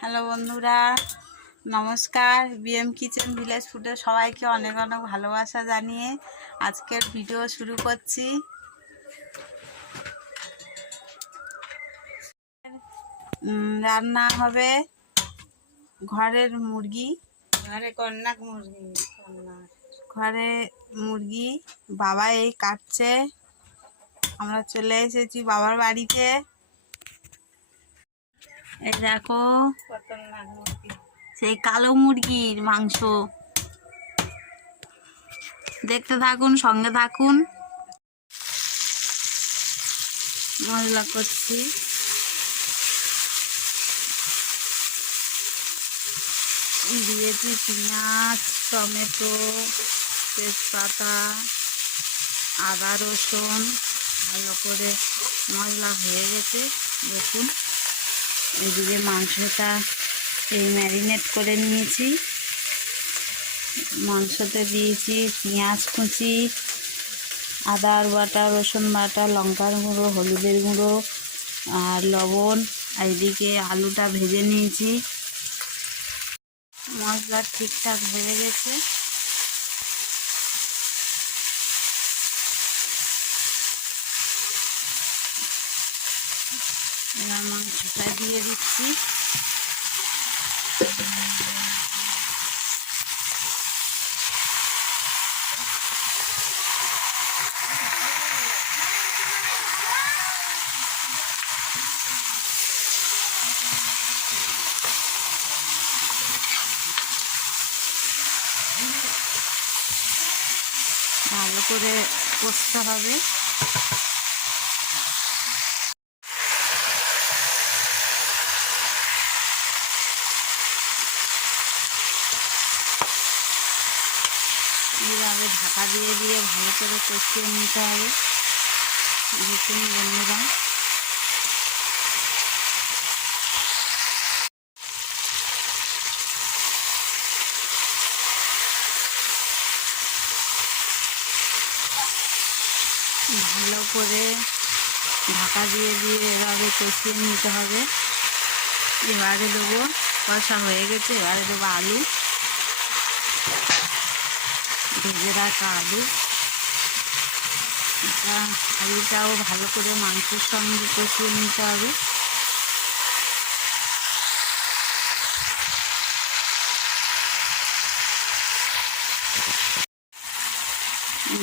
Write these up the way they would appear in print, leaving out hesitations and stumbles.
Hello বন্ধুরা, নমস্কার। BM kitchen village ফুডে সবাইকে অনেক অনেক ভালোবাসা জানিয়ে আজকের ভিডিও শুরু করছি। রান্না হবে ঘরের মুরগি, ঘরে মুরগি। বাবা এই কাটছে, আমরা চলে এসেছি বাবার বাড়িতে। এই দেখো সেই কালো মুরগির মাংস, দেখতে থাকুন, সঙ্গে থাকুন। মশলা করছি, দিয়েছি পেঁয়াজ, টমেটো, তেজপাতা, আদা, রসুন। ভালো করে মশলা হয়ে গেছে, দেখুন। এদিকে মাংসটা এই ম্যারিনেট করে নিয়েছি। মাংসতে দিয়েছি পেঁয়াজ কুচি, আদার বাটা, রসুন বাটা, লঙ্কার গুঁড়ো, হলুদের গুঁড়ো আর লবণ। এইদিকে আলুটা ভেজে নিয়েছি। মশলা ঠিকঠাক হয়ে গেছে। এবার মাংসটা দিয়ে দিচ্ছি। ভালো করে কষতে হবে। এইভাবে ঢাকা দিয়ে দিয়ে ভালো করে কষিয়ে নিতে হবে। দেখুন বন্ধুরা, ভালো করে ঢাকা দিয়ে দিয়ে এভাবে কষিয়ে নিতে হবে। এবারে দেবো, কষা হয়ে গেছে, এবারে দেবো আলু, ভেজে রাখা আলু। আলুটাও ভালো করে মাংসের সঙ্গে কষিয়ে নিতে হবে।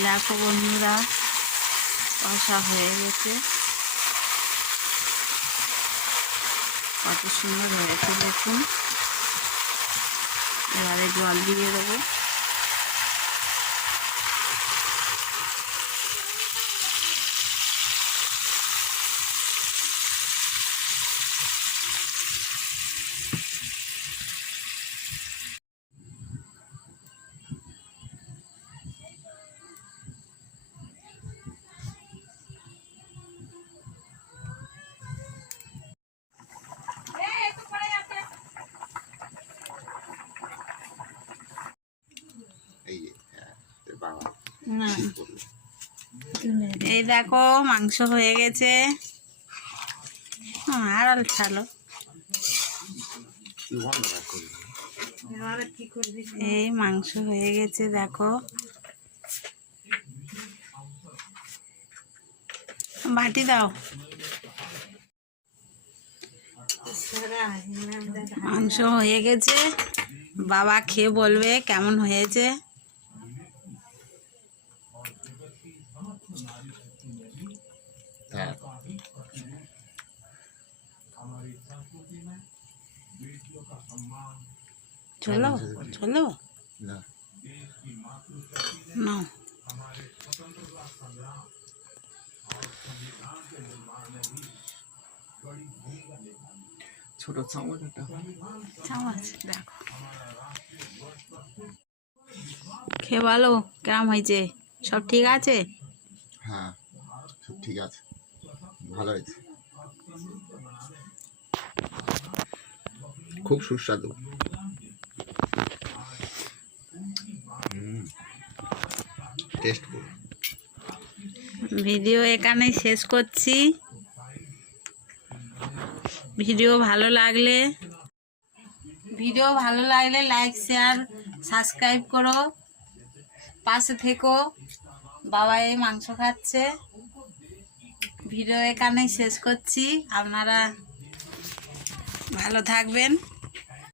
দেখো বন্ধুরা, কষা হয়ে গেছে, কত সুন্দর হয়েছে দেখুন। এবারে জল দিয়ে দেবো। এই দেখো মাংস হয়ে গেছে। আড়াল ছালো, এই মাংস হয়ে গেছে দেখো। বাটি দাও। মাংস হয়ে গেছে, বাবা খেয়ে বলবে কেমন হয়েছে। চলো চলো না, ছোট চামচ দেখো, খেয়ে বলো কেমন হয়েছে। সব ঠিক আছে? হ্যাঁ, সব ঠিক আছে, ভালো হয়েছে, খুব সুস্বাদু। টেস্টফুল। ভিডিও এখানেই শেষ করছি। ভিডিও ভালো লাগলে লাইক শেয়ার সাবস্ক্রাইব করো, পাশে থেকো। বাবা এই মাংস খাচ্ছে। ভিডিও এখানেই শেষ করছি। আপনারা ভালো থাকবেন।